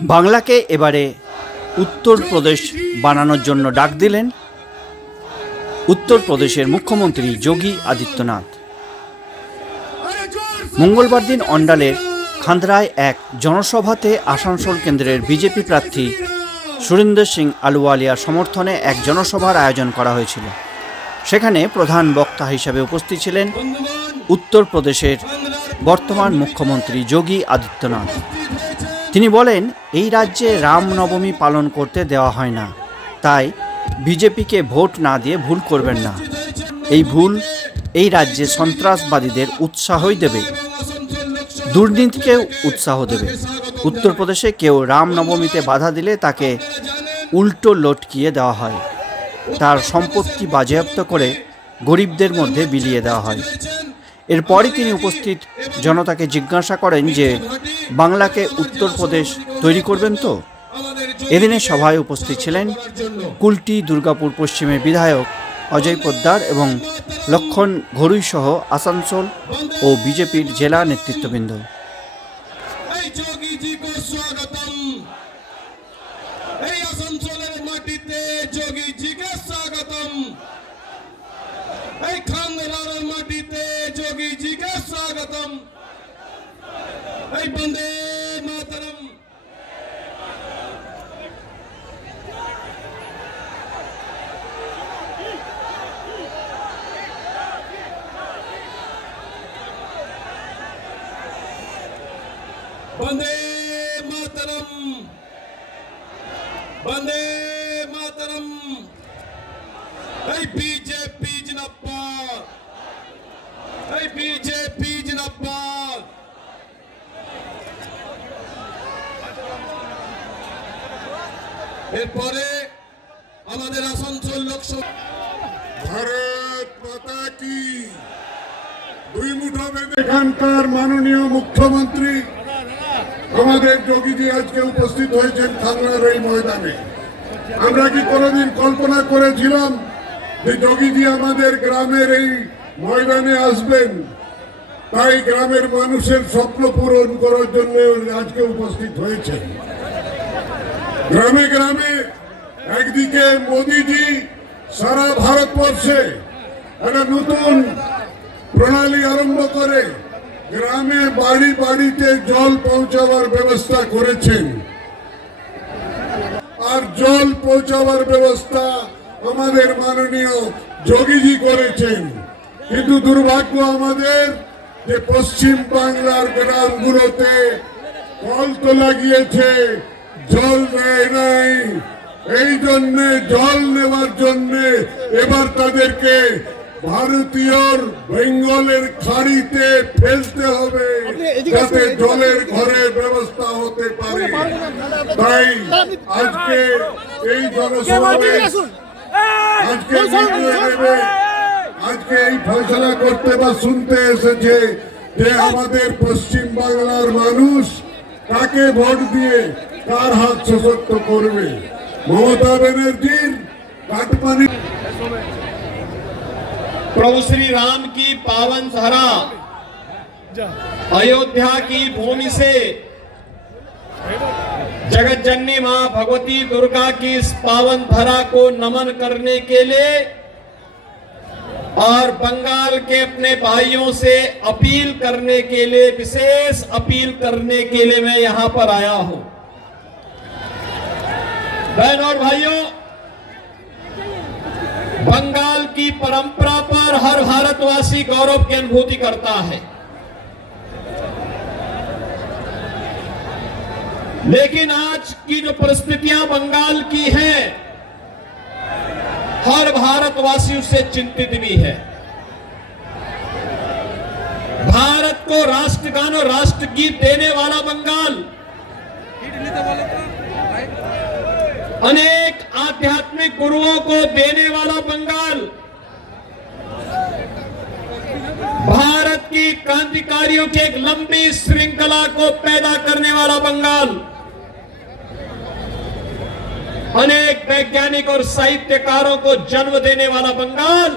বাংলাকে এবারে উত্তরপ্রদেশ বানানোর জন্য ডাক দিলেন উত্তরপ্রদেশের মুখ্যমন্ত্রী যোগী আদিত্যনাথ। মঙ্গলবার দিন অন্ডালের খান্দরায় এক জনসভাতে আসানসোল কেন্দ্রের বিজেপি প্রার্থী সুরিন্দর সিং আলুওয়ালিয়ার সমর্থনে এক জনসভার আয়োজন করা হয়েছিল। সেখানে প্রধান বক্তা হিসেবে উপস্থিত ছিলেন উত্তরপ্রদেশের বর্তমান মুখ্যমন্ত্রী যোগী আদিত্যনাথ। তিনি বলেন, এই রাজ্যে রামনবমী পালন করতে দেওয়া হয় না, তাই বিজেপিকে ভোট না দিয়ে ভুল করবেন না। এই ভুল এই রাজ্যে সন্ত্রাসবাদীদের উৎসাহই দেবে, দুর্নীতিকেও উৎসাহ দেবে। উত্তরপ্রদেশে কেউ রামনবমীতে বাধা দিলে তাকে উল্টো লটকিয়ে দেওয়া হয়, তার সম্পত্তি বাজেয়াপ্ত করে গরিবদের মধ্যে বিলিয়ে দেওয়া হয়। এরপরই তিনি উপস্থিত জনতাকে জিজ্ঞাসা করেন যে বাংলাকে উত্তরপ্রদেশ তৈরি করবেন তো। এদিনের সভায় উপস্থিত ছিলেন কুলটি দুর্গাপুর পশ্চিমের বিধায়ক অজয় পোদ্দার এবং লক্ষণ ঘড়ুই সহ আসানসোল ও বিজেপির জেলা নেতৃত্ববৃন্দ। वंदे मातरम, वंदे मातरम। बीजेपी जिंदाबाद, बीजेपी जिंदाबाद। এরপরে আমাদের আসানসোল লোকসভা। ভারত মাতা কি দুই মুঠো ভেবে এখানকার মাননীয় মুখ্যমন্ত্রী আমাদের যোগীজি আজকে উপস্থিত হয়েছেন খাগড়ার এই ময়দানে। আমরা কি কোনোদিন কল্পনা করেছিলাম যে যোগীজি আমাদের গ্রামের এই ময়দানে আসবেন? তাই গ্রামের মানুষের স্বপ্ন পূরণ করার জন্য আজকে উপস্থিত হয়েছেন। গ্রামে গ্রামে একদিকে মোদিজি সারা ভারতবর্ষে একটা নতুন প্রণালী আরম্ভ করে গ্রামে বাড়ি বাড়িতে জল পৌঁছাবার ব্যবস্থা করেছেন, আর জল পৌঁছাবার ব্যবস্থা আমাদের মাননীয় যোগীজি করেছেন। কিন্তু দুর্ভাগ্য আমাদের যে পশ্চিম বাংলার গ্রামগুলোতে কল তো লাগিয়েছে, জল দেয় নাই। এই জন্যে জল নেওয়ার জন্যে এবার তাদেরকে ভারতীয় বেঙ্গলের খাড়িতে ফেলতে হবে যাতে জলের ঘরের ব্যবস্থা হতে পারে। তাই আজকে এই জনসমাবেশ আজকে এই ফয়সলা করতে বা শুনতে এসেছে যে আমাদের পশ্চিম বাংলার মানুষ কাকে ভোট দিয়ে কার হাত সশক্ত করবে। মমতা ব্যানার্জির কাটমানি। प्रभु श्री राम की पावन धरा अयोध्या की भूमि से जगत जननी मां भगवती दुर्गा की इस पावन धरा को नमन करने के लिए और बंगाल के अपने भाइयों से अपील करने के लिए, विशेष अपील करने के लिए मैं यहां पर आया हूं। बहन और भाइयों, बंगाल की परंपरा पर हर भारतवासी गौरव की अनुभूति करता है, लेकिन आज की जो परिस्थितियां बंगाल की हैं, हर भारतवासी उससे चिंतित भी है। भारत को राष्ट्रगान और राष्ट्रगीत देने वाला बंगाल, अनेक आध्यात्मिक गुरुओं को देने वाला बंगाल, भारत की क्रांतिकारियों की एक लंबी श्रृंखला को पैदा करने वाला बंगाल, अनेक वैज्ञानिक और साहित्यकारों को जन्म देने वाला बंगाल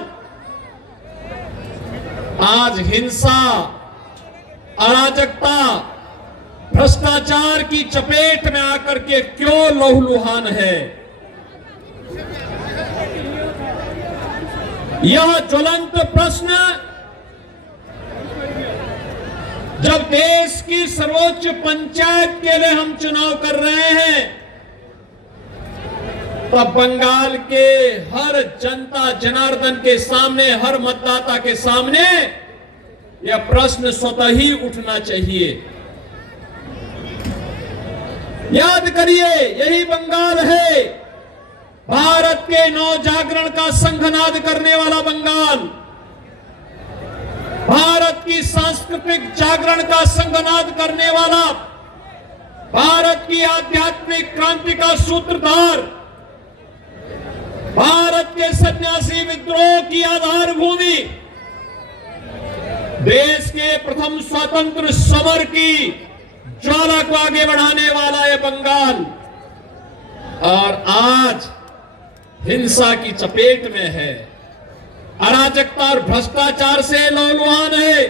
आज हिंसा, अराजकता, भ्रष्टाचार की चपेट में आकर के क्यों लहूलुहान है। यह ज्वलंत प्रश्न जब देश की सर्वोच्च पंचायत के लिए हम चुनाव कर रहे हैं, तब बंगाल के हर जनता जनार्दन के सामने, हर मतदाता के सामने यह प्रश्न स्वतः ही उठना चाहिए। याद करिए, यही बंगाल है, भारत के नव जागरण का संघनाद करने वाला बंगाल, भारत की सांस्कृतिक जागरण का संघनाद करने वाला, भारत की आध्यात्मिक क्रांति का सूत्रधार, भारत के सन्यासी विद्रोह की आधार भूमि, देश के प्रथम स्वतंत्र समर की ज्वाला को आगे बढ़ाने वाला यह बंगाल, और आज हिंसा की चपेट में है, अराजकता और भ्रष्टाचार से लहूलुहान है,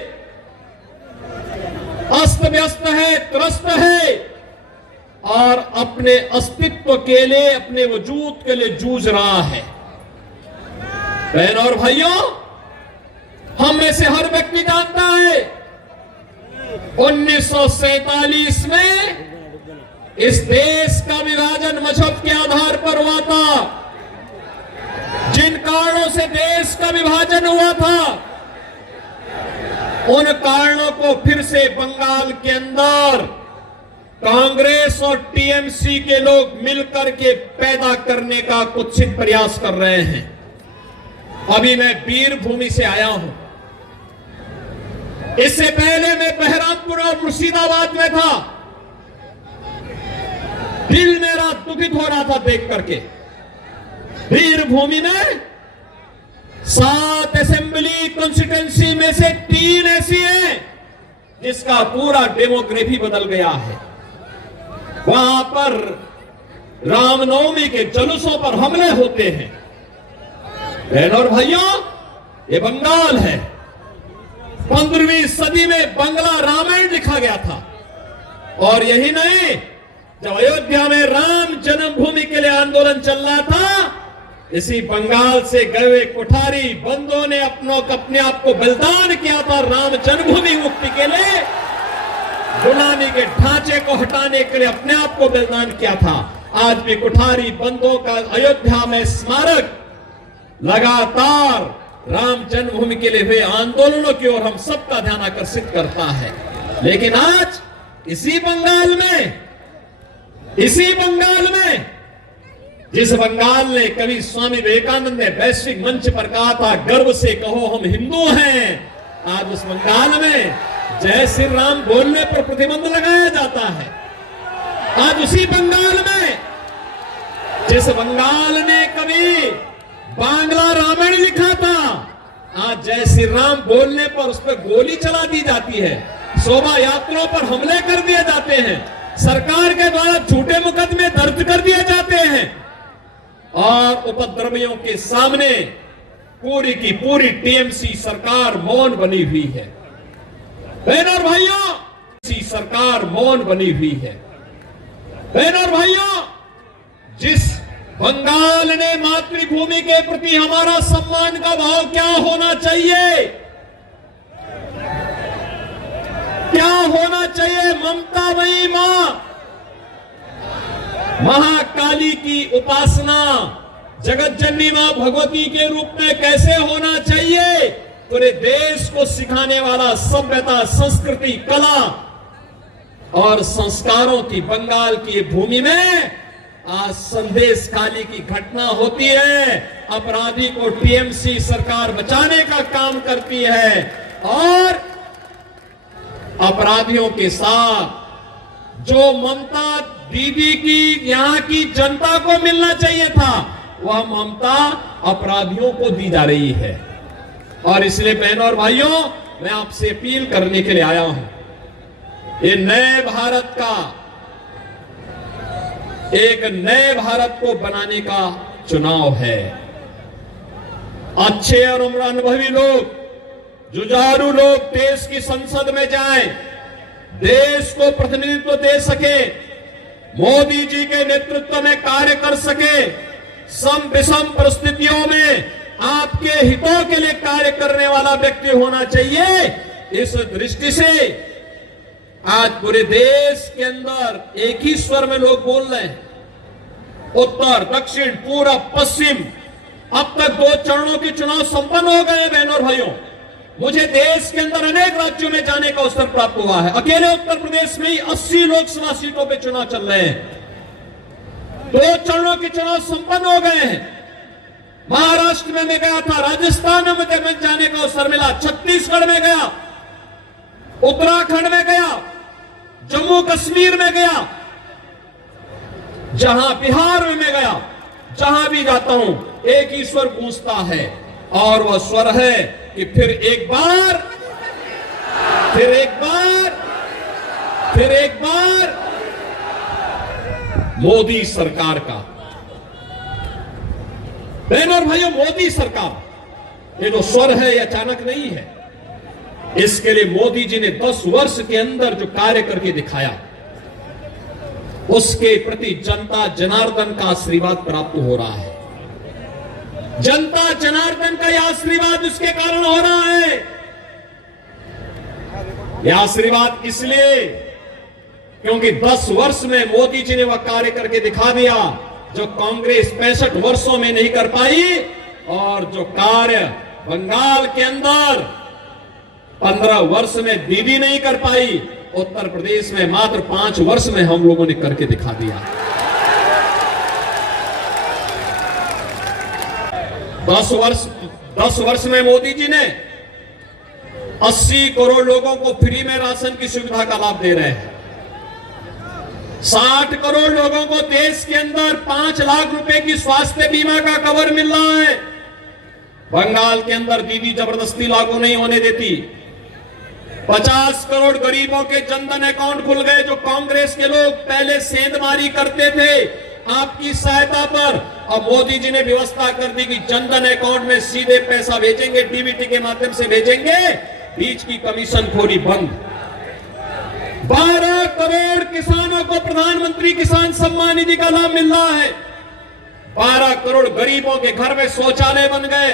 अस्त व्यस्त है, त्रस्त है, और अपने अस्तित्व के लिए, अपने वजूद के लिए जूझ रहा है। बहनों और भाइयों, हम में से हर व्यक्ति जानता है 1947 में इस देश का विभाजन मजहब के आधार पर हुआ था। जिन कारणों से देश का विभाजन हुआ था, उन कारणों को फिर से बंगाल के अंदर कांग्रेस और टीएमसी के लोग मिलकर के पैदा करने का कुत्सित प्रयास कर रहे हैं। अभी मैं वीरभूमि से आया हूं, इससे पहले मैं बहरामपुर और मुर्शिदाबाद में था। दिल मेरा दुखित हो रहा था देख करके। वीरभूमि में 7 असेंबली कॉन्स्टिट्यूंसी में से 3 ऐसी हैं जिसका पूरा डेमोग्राफी बदल गया है। वहां पर रामनवमी के जुलूसों पर हमले होते हैं। बहनों और भाइयों, ये बंगाल है। 15वीं सदी में बंगला रामायण लिखा गया था। और यही नहीं, जब अयोध्या में राम जन्मभूमि के लिए आंदोलन चल रहा था, इसी बंगाल से गए हुए कुठारी बंदों ने अपने आप को बलिदान किया था राम जन्मभूमि मुक्ति के लिए। गुलामी के ढांचे को हटाने के लिए अपने आप को बलिदान किया था। आज भी कुठारी बंदों का अयोध्या में स्मारक लगातार राम जन्मभूमि के लिए हुए आंदोलनों की ओर हम सबका ध्यान आकर्षित करता है। लेकिन आज इसी बंगाल में जिस बंगाल ने कभी स्वामी विवेकानंद ने वैश्विक मंच पर कहा था, गर्व से कहो हम हिंदू हैं, आज उस बंगाल में जय श्री राम बोलने पर प्रतिबंध लगाया जाता है। आज उसी बंगाल में, जिस बंगाल ने कभी बांग्ला रामायण लिखा था, आज जय श्री राम बोलने पर उस पर गोली चला दी जाती है, शोभा यात्राओं पर हमले कर दिए जाते हैं, सरकार के द्वारा झूठे मुकदमे दर्ज कर दिए जाते हैं, और उपद्रवियों के सामने पूरी की पूरी टीएमसी सरकार मौन बनी हुई है। बहनों और भाइयों, सरकार मौन बनी हुई है। बहनों और भाइयों, जिस बंगाल ने मातृभूमि के प्रति हमारा सम्मान का भाव क्या होना चाहिए, क्या होना चाहिए, ममतामयी मां महाकाली की उपासना जगत जननी मां भगवती के रूप में कैसे होना चाहिए, पूरे देश को सिखाने वाला सभ्यता, संस्कृति, कला और संस्कारों की बंगाल की भूमि में आज संदेश खाली की घटना होती है। अपराधी को टीएमसी सरकार बचाने का काम करती है, और अपराधियों के साथ जो ममता दीदी की यहां की जनता को मिलना चाहिए था, वह ममता अपराधियों को दी जा रही है। और इसलिए बहनों और भाइयों, मैं आपसे अपील करने के लिए आया हूं, ये नए भारत का, एक नए भारत को बनाने का चुनाव है। अच्छे और अनुभवी लोग, जुझारू लोग देश की संसद में जाएं, देश को प्रतिनिधित्व दे सके, मोदी जी के नेतृत्व में कार्य कर सके, सम विषम परिस्थितियों में आपके हितों के लिए कार्य करने वाला व्यक्ति होना चाहिए। इस दृष्टि से आज पूरे देश के अंदर एक ही स्वर में लोग बोल रहे हैं, उत्तर, दक्षिण, पूरब, पश्चिम। अब तक 2 चरणों के चुनाव संपन्न हो गए हैं बहनों और भाइयों। मुझे देश के अंदर अनेक राज्यों में जाने का अवसर प्राप्त हुआ है। अकेले उत्तर प्रदेश में ही 80 लोकसभा सीटों पे चुनाव चल रहे हैं। 2 चरणों के चुनाव संपन्न हो गए हैं। महाराष्ट्र में मैं गया था, राजस्थान में मुझे जाने का अवसर मिला, छत्तीसगढ़ में गया, उत्तराखंड में गया, जम्मू कश्मीर में गया, जहां बिहार में मैं गया, जहां भी जाता हूं एक ही स्वर गूंजता है, और वह स्वर है कि फिर एक बार, फिर एक बार, फिर एक बार मोदी सरकार का। बहनों और भाइयों, मोदी सरकार, ये जो स्वर है ये अचानक नहीं है। इसके लिए मोदी जी ने 10 वर्ष के अंदर जो कार्य करके दिखाया, उसके प्रति जनता जनार्दन का आशीर्वाद प्राप्त हो रहा है। जनता जनार्दन का यह आशीर्वाद उसके कारण हो रहा है। यह आशीर्वाद इसलिए क्योंकि 10 वर्ष में मोदी जी ने वह कार्य करके दिखा दिया जो कांग्रेस 65 वर्षों में नहीं कर पाई, और जो कार्य बंगाल के अंदर 15 वर्ष में दीदी नहीं कर पाई, उत्तर प्रदेश में मात्र 5 वर्ष में हम लोगों ने करके दिखा दिया। 10 वर्ष में मोदी जी ने 80 करोड़ लोगों को फ्री में राशन की सुविधा का लाभ दे रहे हैं। 60 करोड़ लोगों को देश के अंदर 5 लाख रुपए की स्वास्थ्य बीमा का कवर मिल रहा है। बंगाल के अंदर दीदी जबरदस्ती लागू नहीं होने देती। 50 करोड़ गरीबों के जनधन अकाउंट खुल गए, जो कांग्रेस के लोग पहले सेंधमारी करते थे आपकी सहायता पर। अब मोदी जी ने व्यवस्था कर दी कि जनधन अकाउंट में सीधे पैसा भेजेंगे, डीबीटी के माध्यम से भेजेंगे, बीच की कमीशन खोरी बंद। 12 करोड़ किसानों को प्रधानमंत्री किसान सम्मान निधि का लाभ मिल रहा है। 12 करोड़ गरीबों के घर में शौचालय बन गए।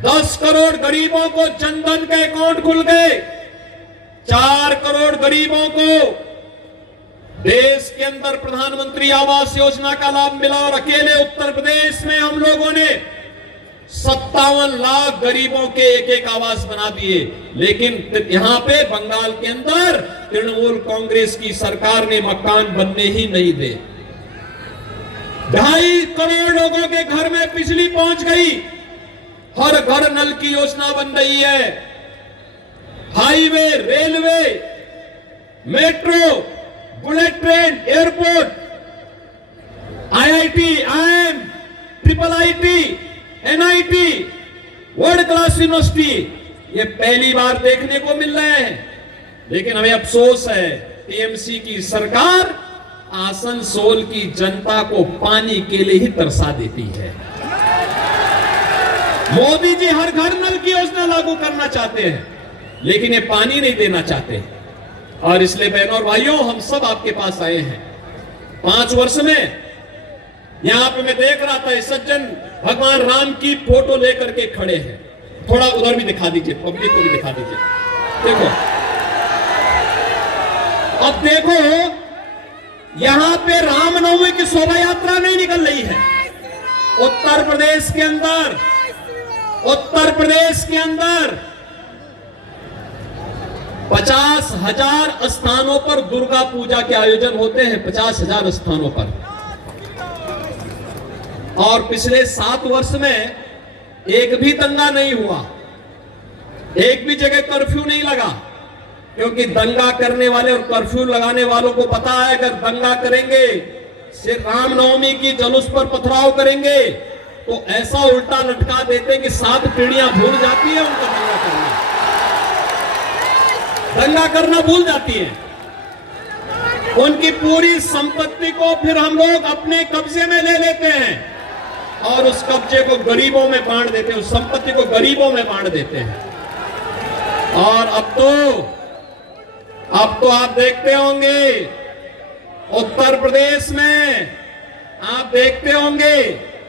10 करोड़ गरीबों को जनधन के अकाउंट खुल गए। 4 करोड़ गरीबों को देश के अंदर प्रधानमंत्री आवास योजना का लाभ मिला, और अकेले उत्तर प्रदेश में हम लोगों ने 57 लाख गरीबों के एक आवास बना दिए। लेकिन यहां पे बंगाल के अंदर तृणमूल कांग्रेस की सरकार ने मकान बनने ही नहीं दे। 2.5 करोड़ लोगों के घर में बिजली पहुंच गई। हर घर नल की योजना बन रही है। Highway, railway, metro, bullet train, airport, IIT, IIM, IIIT, NIT, world class university, ये पहली बार देखने को मिल रहे हैं। लेकिन हमें अफसोस है, टीएमसी की सरकार आसनसोल की जनता को पानी के लिए ही तरसा देती है। मोदी जी हर घर नल की योजना लागू करना चाहते हैं, लेकिन ये पानी नहीं देना चाहते। और इसलिए बहनों और भाइयों, हम सब आपके पास आए हैं। 5 वर्ष में यहां पे मैं देख रहा था, इस सज्जन भगवान राम की फोटो लेकर के खड़े हैं। थोड़ा उधर भी दिखा दीजिए, पब्लिक को भी दिखा दीजिए। देखो, अब देखो, यहां पे रामनवमी की शोभा यात्रा नहीं निकल रही है। उत्तर प्रदेश के अंदर 50,000 स्थानों पर दुर्गा पूजा के आयोजन होते हैं। 50,000 स्थानों पर। और पिछले 7 वर्ष में एक भी दंगा नहीं हुआ, एक भी जगह कर्फ्यू नहीं लगा, क्योंकि दंगा करने वाले और कर्फ्यू लगाने वालों को पता है, अगर दंगा करेंगे, सिर्फ रामनवमी की जुलूस पर पथराव करेंगे, तो ऐसा उल्टा लटका देते कि 7 पीढ़ियां भूल जाती है उनका दंगा करना भूल जाती है। उनकी पूरी संपत्ति को फिर हम लोग अपने कब्जे में ले लेते हैं, और उस कब्जे को गरीबों में बांट देते हैं, उस संपत्ति को गरीबों में बांट देते हैं। और अब तो आप देखते होंगे उत्तर प्रदेश में, आप देखते होंगे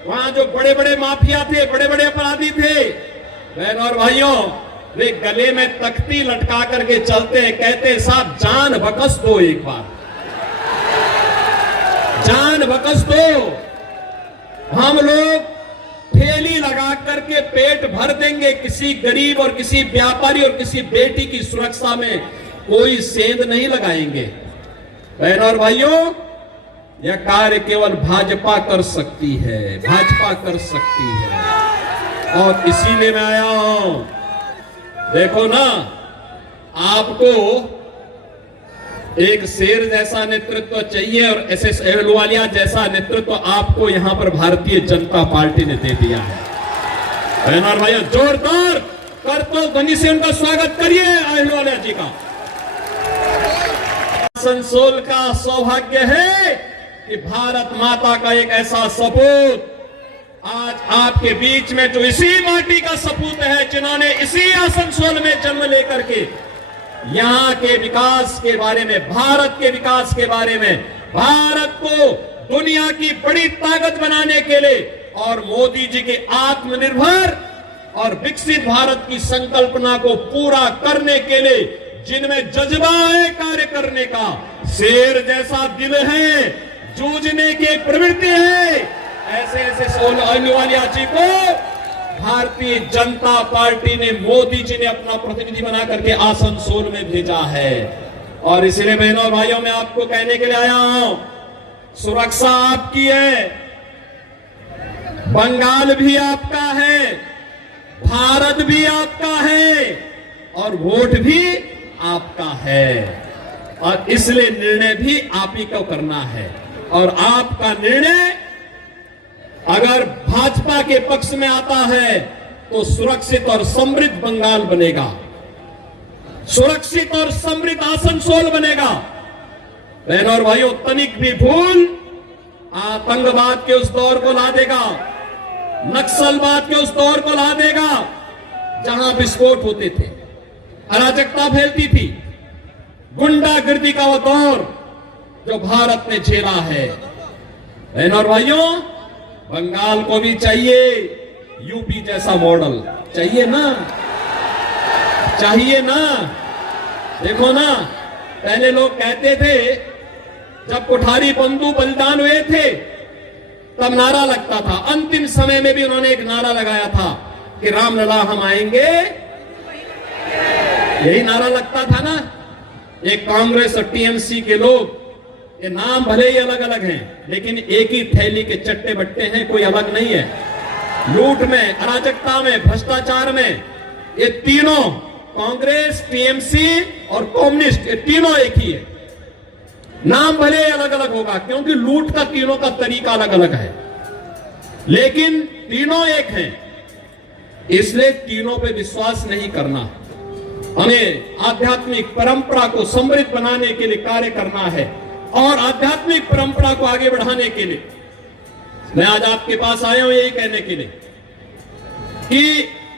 वहां जो बड़े बड़े माफिया थे, बड़े बड़े अपराधी थे, बहन और भाइयों, वे गले में तख्ती लटका करके चलते हैं, कहते हैं साहब जान बकस दो, एक बार जान बकस दो। हम लोग ठेली लगा करके पेट भर देंगे, किसी गरीब और किसी व्यापारी और किसी बेटी की सुरक्षा में कोई सेंध नहीं लगाएंगे। बहन और भाइयों, यह कार्य केवल भाजपा कर सकती है, भाजपा कर सकती है। और इसीलिए मैं आया हूं। देखो ना, आपको एक शेर जैसा नेतृत्व चाहिए और एसएस अहलुवालिया जैसा नेतृत्व आपको यहां पर भारतीय जनता पार्टी ने दे दिया है। बहन और भाइयों, जोरदार करतल ध्वनि से उनका स्वागत करिए अहलुवालिया जी का। आसनसोल का सौभाग्य है कि भारत माता का एक ऐसा सपूत आज आपके बीच में, जो इसी माटी का सपूत है, जिन्होंने इसी आसनसोल में जन्म लेकर के यहां के विकास के बारे में, भारत के विकास के बारे में, भारत को दुनिया की बड़ी ताकत बनाने के लिए और मोदी जी के आत्मनिर्भर और विकसित भारत की संकल्पना को पूरा करने के लिए जिनमें जज्बा है कार्य करने का, शेर जैसा दिल है, जूझने की प्रवृत्ति है, ऐसे ऐसे अहलुवालिया जी को भारतीय जनता पार्टी ने, मोदी जी ने अपना प्रतिनिधि बना करके आसनसोल में भेजा है। और इसलिए बहनों और भाइयों, मैं आपको कहने के लिए आया हूं, सुरक्षा आपकी है, बंगाल भी आपका है, भारत भी आपका है और वोट भी आपका है। और इसलिए निर्णय भी आप ही को करना है। और आपका निर्णय अगर भाजपा के पक्ष में आता है तो सुरक्षित और समृद्ध बंगाल बनेगा, सुरक्षित और समृद्ध आसनसोल बनेगा। बहनों और भाइयों, तनिक भी भूल आतंकवाद के उस दौर को ला देगा, नक्सलवाद के उस दौर को ला देगा जहां विस्फोट होते थे, अराजकता फैलती थी, गुंडागर्दी का वो दौर जो भारत ने झेला है। बहनों और भाइयों, बंगाल को भी चाहिए यूपी जैसा मॉडल, चाहिए ना, चाहिए ना। देखो ना, पहले लोग कहते थे, जब कोठारी बंधु बलिदान हुए थे तब नारा लगता था, अंतिम समय में भी उन्होंने एक नारा लगाया था कि रामलला हम आएंगे, यही नारा लगता था ना। ये कांग्रेस और टीएमसी के लोग, ये नाम भले ही अलग अलग हैं, लेकिन एक ही थैली के चट्टे बट्टे हैं, कोई अलग नहीं है। लूट में, अराजकता में, भ्रष्टाचार में, ये तीनों, कांग्रेस, टीएमसी और कम्युनिस्ट, ये तीनों एक ही है। नाम भले अलग अलग होगा क्योंकि लूट का तीनों का तरीका अलग अलग है, लेकिन तीनों एक हैं। इसलिए तीनों पे विश्वास नहीं करना, हमें आध्यात्मिक परंपरा को समृद्ध बनाने के लिए कार्य करना है और आध्यात्मिक परंपरा को आगे बढ़ाने के लिए मैं आज आपके पास आया हूं यही कहने के लिए कि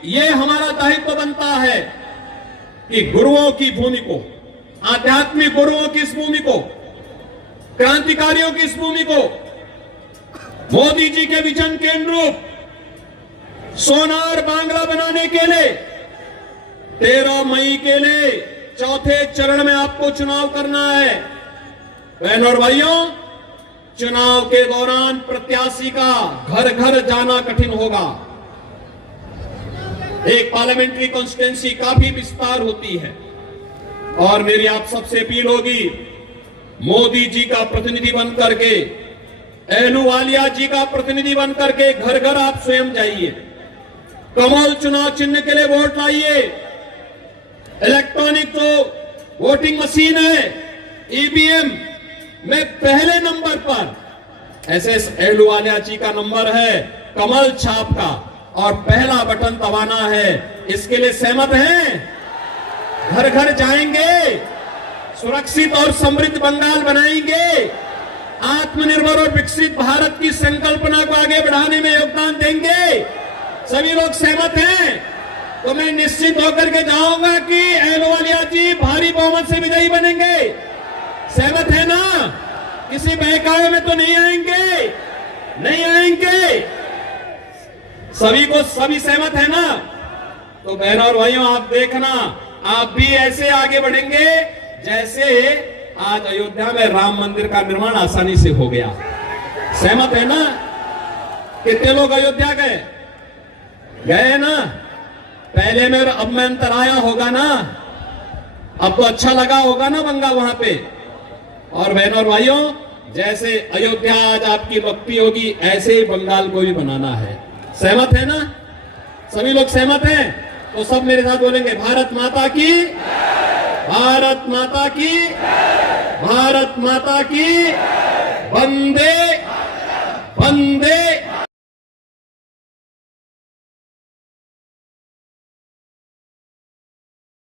यह हमारा दायित्व बनता है कि गुरुओं की भूमि को, आध्यात्मिक गुरुओं की इस भूमि को, क्रांतिकारियों की इस भूमि को मोदी जी के विजन के अनुरूप सोनार बांग्ला बनाने के लिए 13 मई के लिए चौथे चरण में आपको चुनाव करना है। बहनों और भाइयों, चुनाव के दौरान प्रत्याशी का घर घर जाना कठिन होगा। एक पार्लियामेंट्री कॉन्स्टिट्यूंसी काफी विस्तार होती है और मेरी आप सबसे अपील होगी, मोदी जी का प्रतिनिधि बन करके, अहलुवालिया जी का प्रतिनिधि बन करके घर घर आप स्वयं जाइए, कमल चुनाव चिन्ह के लिए वोट लाइए। इलेक्ट्रॉनिक जो वोटिंग मशीन है, ईवीएम में पहले नंबर पर एसएस अहलुवालिया जी का नंबर है, कमल छाप का, और पहला बटन दबाना है। इसके लिए सहमत हैं? घर घर जाएंगे, सुरक्षित और समृद्ध बंगाल बनाएंगे, आत्मनिर्भर और विकसित भारत की संकल्पना को आगे बढ़ाने में योगदान देंगे। सभी लोग सहमत हैं? तो मैं निश्चित होकर के जाऊंगा कि अहलुवालिया जी भारी बहुमत से विजयी बनेंगे। सहमत है ना? किसी बहकावे में तो नहीं आएंगे, नहीं आएंगे। सभी सहमत है ना? तो बहनों और भाइयों, आप देखना, आप भी ऐसे आगे बढ़ेंगे जैसे आज अयोध्या में राम मंदिर का निर्माण आसानी से हो गया। सहमत है ना? कितने लोग अयोध्या गए ना? पहले में अब में अंतर आया होगा ना? अब तो अच्छा लगा होगा ना बंगाल वहां पे। और बहनों और भाइयों, जैसे अयोध्या आज आपकी भक्ति होगी, ऐसे ही बंगाल को भी बनाना है। सहमत है ना? सभी लोग सहमत हैं? तो सब मेरे साथ बोलेंगे, भारत माता की, भारत माता की, भारत माता की, वंदे वंदे